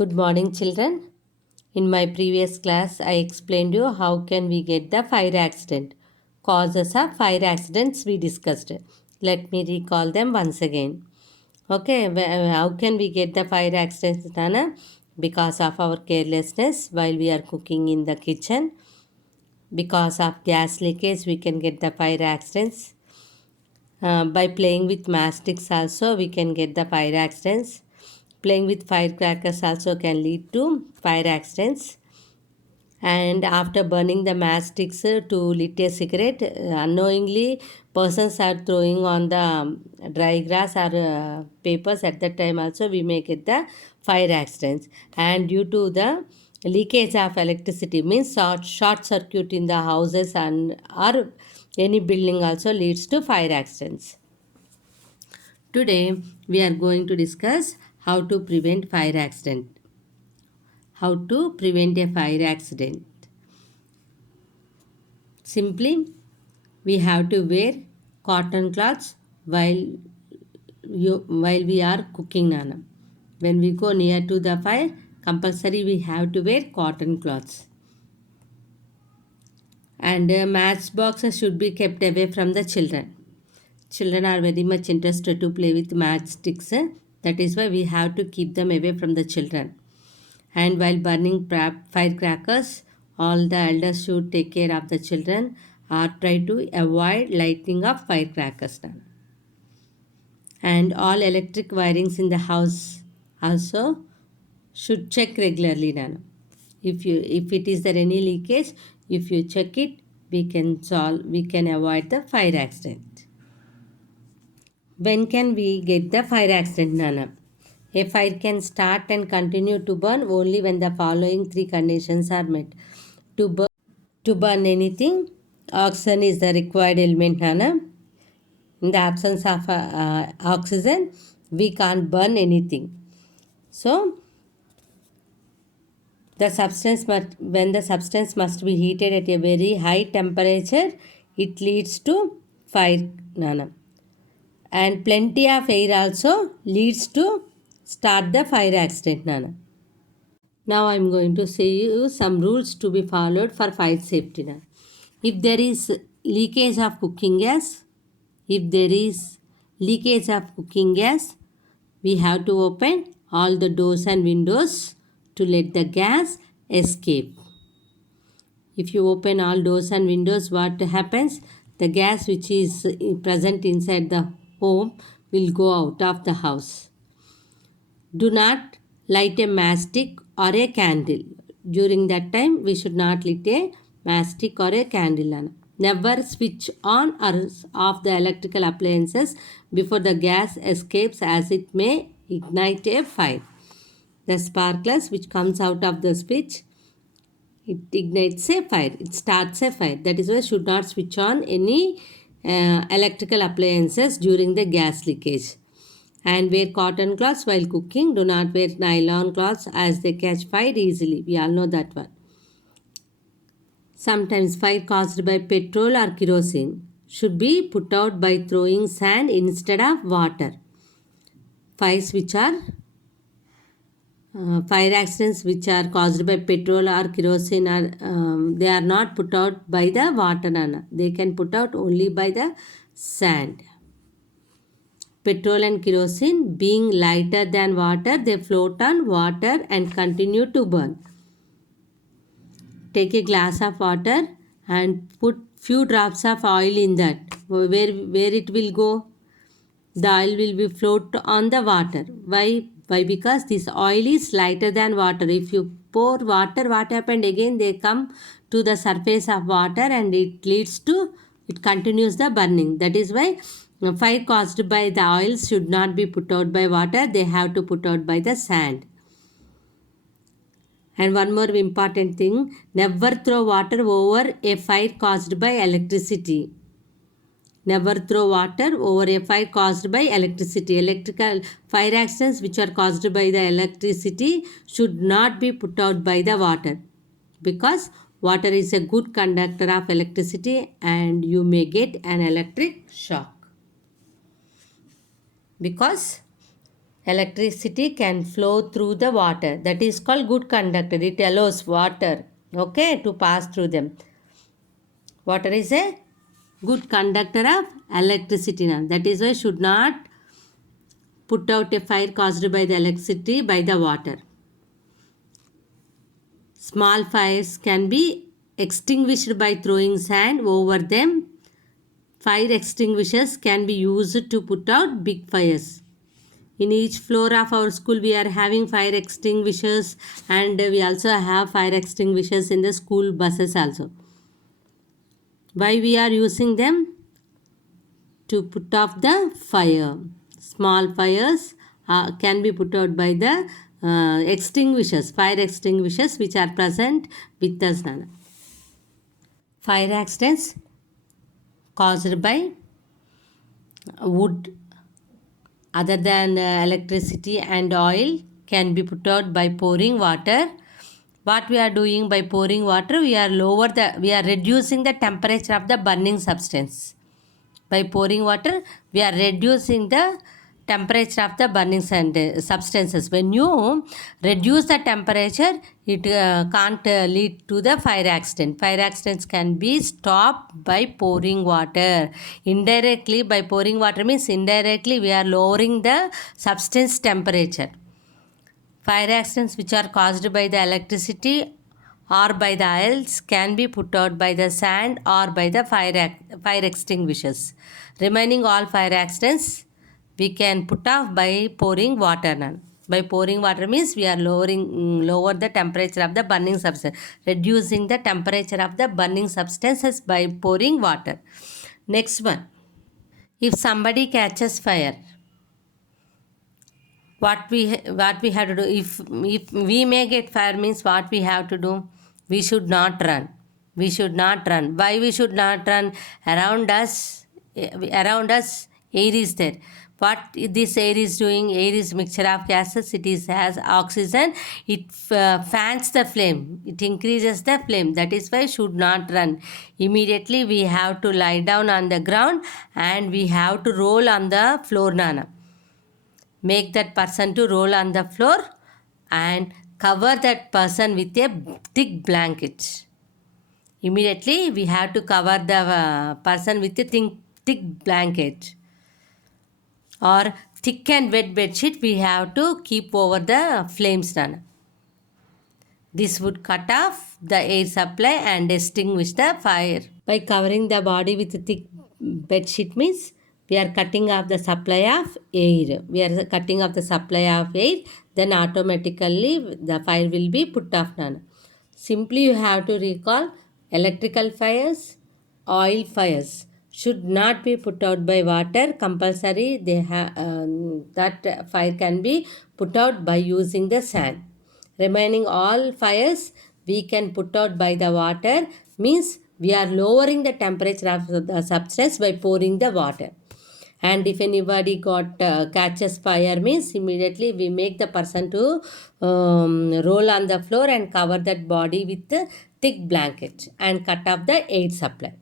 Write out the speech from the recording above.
Good morning, children. In my previous class, I explained you how can we get the fire accident. Causes of fire accidents we discussed. Let me recall them once again. Okay, how can we get the fire accidents, Nana? Because of our carelessness while we are cooking in the kitchen. Because of gas leakage, we can get the fire accidents. By playing with matchsticks also, we can get the fire accidents. Playing with firecrackers also can lead to fire accidents. And after burning the matchsticks to lit a cigarette, unknowingly persons are throwing on the dry grass or papers. At that time also we may get the fire accidents. And due to the leakage of electricity, means short circuit in the houses and or any building also leads to fire accidents. Today we are going to discuss how to prevent fire accident. How to prevent a fire accident. Simply, we have to wear cotton cloths while we are cooking, Nana. When we go near to the fire, compulsory we have to wear cotton cloths. And match boxes should be kept away from the children. Children are very much interested to play with matchsticks. That is why we have to keep them away from the children. And while burning firecrackers, all the elders should take care of the children or try to avoid lighting of firecrackers. And all electric wirings in the house also should check regularly. If it is there any leakage, if you check it, we can avoid the fire accident. When can we get the fire accident, Nana? A fire can start and continue to burn only when the following three conditions are met. To burn anything, oxygen is the required element, Nana. In the absence of oxygen, we can't burn anything. So, when the substance must be heated at a very high temperature, it leads to fire, Nana. And plenty of air also leads to start the fire accident, Nana. Now I am going to say you some rules to be followed for fire safety, Nana. If there is leakage of cooking gas, if there is leakage of cooking gas, we have to open all the doors and windows to let the gas escape. If you open all doors and windows, what happens? The gas which is present inside the home will go out of the house. Do not light a matchstick or a candle. During that time, we should not light a matchstick or a candle. Never switch on or off the electrical appliances before the gas escapes, as it may ignite a fire. The sparklers which comes out of the switch, it ignites a fire, it starts a fire. That is why should not switch on any electrical appliances during the gas leakage. And wear cotton cloths while cooking. Do not wear nylon cloths as they catch fire easily. We all know that one. Sometimes fire caused by petrol or kerosene should be put out by throwing sand instead of water. Fires which are fire accidents which are caused by petrol or kerosene are they are not put out by the water, Nana. They can put out only by the sand. Petrol and kerosene being lighter than water, they float on water and continue to burn. Take a glass of water and put few drops of oil in that. Where it will go? The oil will be float on the water. Why? Because this oil is lighter than water. If you pour water, what happened again? They come to the surface of water and it continues the burning. That is why fire caused by the oils should not be put out by water. They have to put out by the sand. And one more important thing, never throw water over a fire caused by electricity. Never throw water over a fire caused by electricity. Electrical fire accidents which are caused by the electricity should not be put out by the water, because water is a good conductor of electricity and you may get an electric shock. Because electricity can flow through the water. That is called good conductor. It allows water, okay, to pass through them. Water is a good conductor of electricity. Now, that is why should not put out a fire caused by the electricity by the water. Small fires can be extinguished by throwing sand over them. Fire extinguishers can be used to put out big fires. In each floor of our school, we are having fire extinguishers, and we also have fire extinguishers in the school buses also. Why we are using them? To put off the fire. Small fires can be put out by the extinguishers, fire extinguishers which are present with us. Fire accidents caused by wood other than electricity and oil can be put out by pouring water. What we are doing by pouring water, we are reducing the temperature of the burning substance. By pouring water, we are reducing the temperature of the burning substances. When you reduce the temperature, it can't lead to the fire accident. Fire accidents can be stopped by pouring water. Indirectly, by pouring water means indirectly we are lowering the substance temperature. Fire accidents which are caused by the electricity or by the oils can be put out by the sand or by the fire extinguishers. Remaining all fire accidents we can put off by pouring water. By pouring water means we are lower the temperature of the burning substance, reducing the temperature of the burning substances by pouring water. Next one, if somebody catches fire, what we have to do? If we may get fire means what we have to do? We should not run. We should not run. Why we should not run? Around us air is there. What this air is doing? Air is mixture of gases. It is has oxygen. It fans the flame. It increases the flame. That is why should not run. Immediately we have to lie down on the ground and we have to roll on the floor. Nana. Make that person to roll on the floor and cover that person with a thick blanket. Immediately we have to cover the person with a thick blanket or thick and wet bed sheet we have to keep over the flames. This would cut off the air supply and extinguish the fire. By covering the body with a thick bed sheet means we are cutting off the supply of air. We are cutting off the supply of air, then automatically the fire will be put off. Simply you have to recall electrical fires, oil fires should not be put out by water. Compulsory that fire can be put out by using the sand. Remaining all fires we can put out by the water means we are lowering the temperature of the substance by pouring the water. And if anybody catches fire means immediately we make the person to roll on the floor and cover that body with the thick blanket and cut off the air supply.